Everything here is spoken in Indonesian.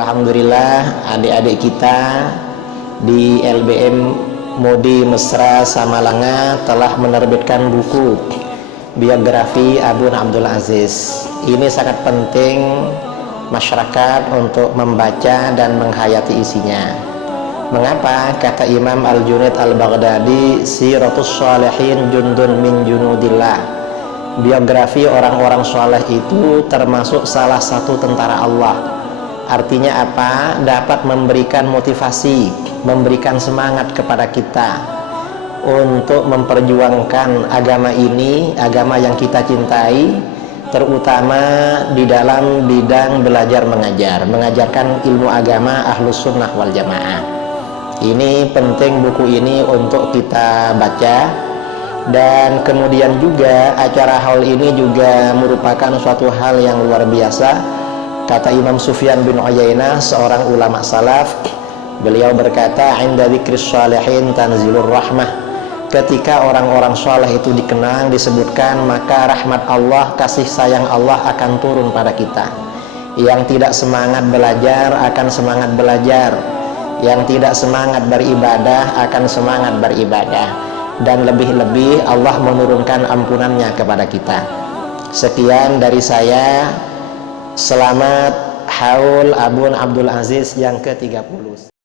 Alhamdulillah adik-adik kita di LBM Mudi Mesra Samalanga telah menerbitkan buku biografi Abun Abdul Aziz. Ini sangat penting masyarakat untuk membaca dan menghayati isinya. Mengapa? Kata Imam Al-Junaid Al-Baghdadi, Siratus Shalihin jundun min junudillah. Biografi orang-orang soleh itu termasuk salah satu tentara Allah. Artinya apa? Dapat memberikan motivasi, memberikan semangat kepada kita untuk memperjuangkan agama ini, agama yang kita cintai, terutama di dalam bidang belajar mengajar, mengajarkan ilmu agama Ahlus Sunnah wal Jamaah. Ini penting buku ini untuk kita baca, dan kemudian juga acara haul ini juga merupakan suatu hal yang luar biasa. Kata Imam Sufyan bin Uyainah, seorang ulama salaf, beliau berkata, "Inda dzikris shalihin tanzilur rahmah." Ketika orang-orang soleh itu dikenang, disebutkan, maka rahmat Allah, kasih sayang Allah akan turun pada kita. Yang tidak semangat belajar akan semangat belajar, yang tidak semangat beribadah akan semangat beribadah, dan lebih-lebih Allah menurunkan ampunannya kepada kita. Sekian dari saya. Selamat Haul Abun Abdul Aziz yang ke-30.